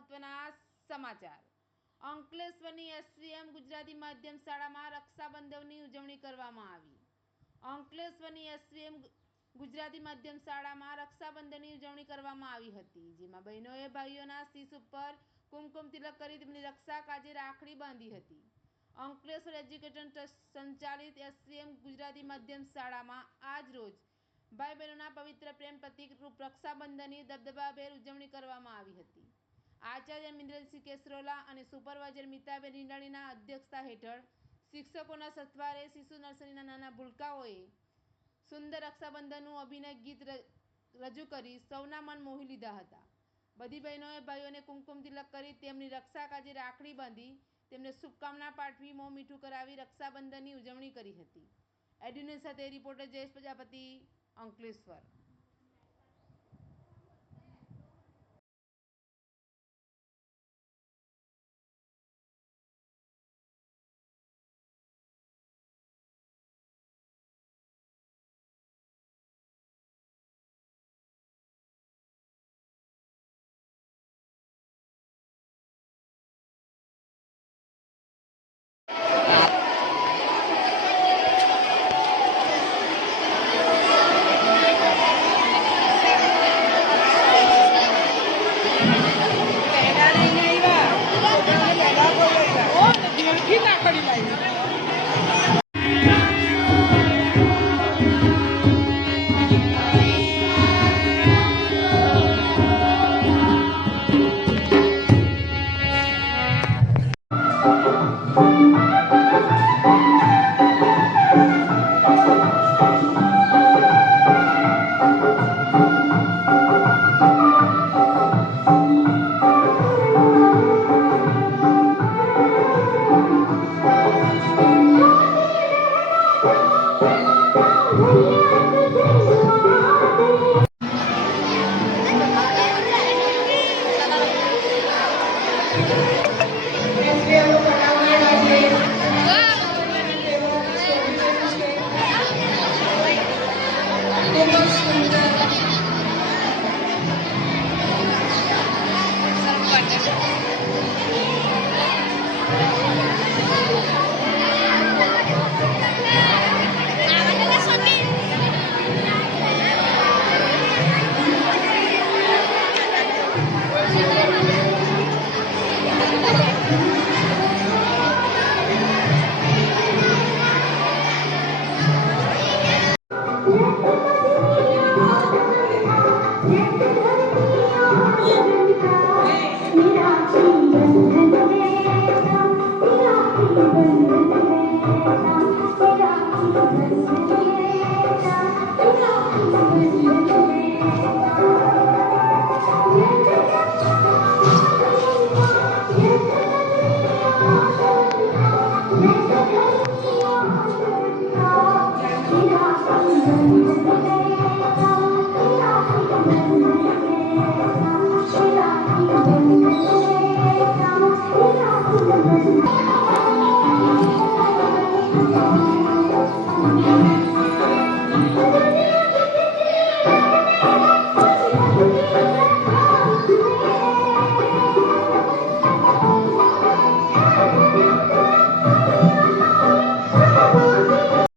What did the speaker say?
મહત્વના સમાચાર. અંકલેશ્વરની એસવીએમ ગુજરાતી માધ્યમ શાળામાં રક્ષાબંધનની ઉજવણી કરવામાં આવી. અંકલેશ્વરની એસવીએમ ગુજરાતી માધ્યમ શાળામાં રક્ષાબંધનની ઉજવણી કરવામાં આવી હતી, જેમાં બહેનોએ ભાઈઓના શીશ ઉપર કુમકુમ તિલક કરી તેમની રક્ષા કાજે રાખડી બાંધી હતી. અંકલેશ્વર એજ્યુકેશન ટ્રસ્ટ સંચાલિત એસવીએમ ગુજરાતી માધ્યમ શાળામાં આજ રોજ ભાઈ બહેનોના પવિત્ર પ્રેમ પ્રતીક રૂપ રક્ષાબંધનની દબદબાભેર ઉજવણી કરવામાં આવી હતી. આચાર્ય મિન્દ્રસિંહ કેસરોલા અને સુપરવાઇઝર મિતાબેન રીંડાણીના અધ્યક્ષતા હેઠળ શિક્ષકોના સથવારે શિશુ નર્સરીના નાના ભૂલકાઓએ સુંદર રક્ષાબંધનનું અભિનય ગીત રજૂ કરી સૌના મન મોહી લીધા હતા. બધી બહેનોએ ભાઈઓને કુમકુમ તિલક કરી તેમની રક્ષા કાજે રાખડી બાંધી તેમને શુભકામના પાઠવી મોં મીઠું કરાવી રક્ષાબંધનની ઉજવણી કરી હતી. એડ્યુન્યૂઝ સાથે reporter Jayesh Prajapati, Ankleshwar. Thank you.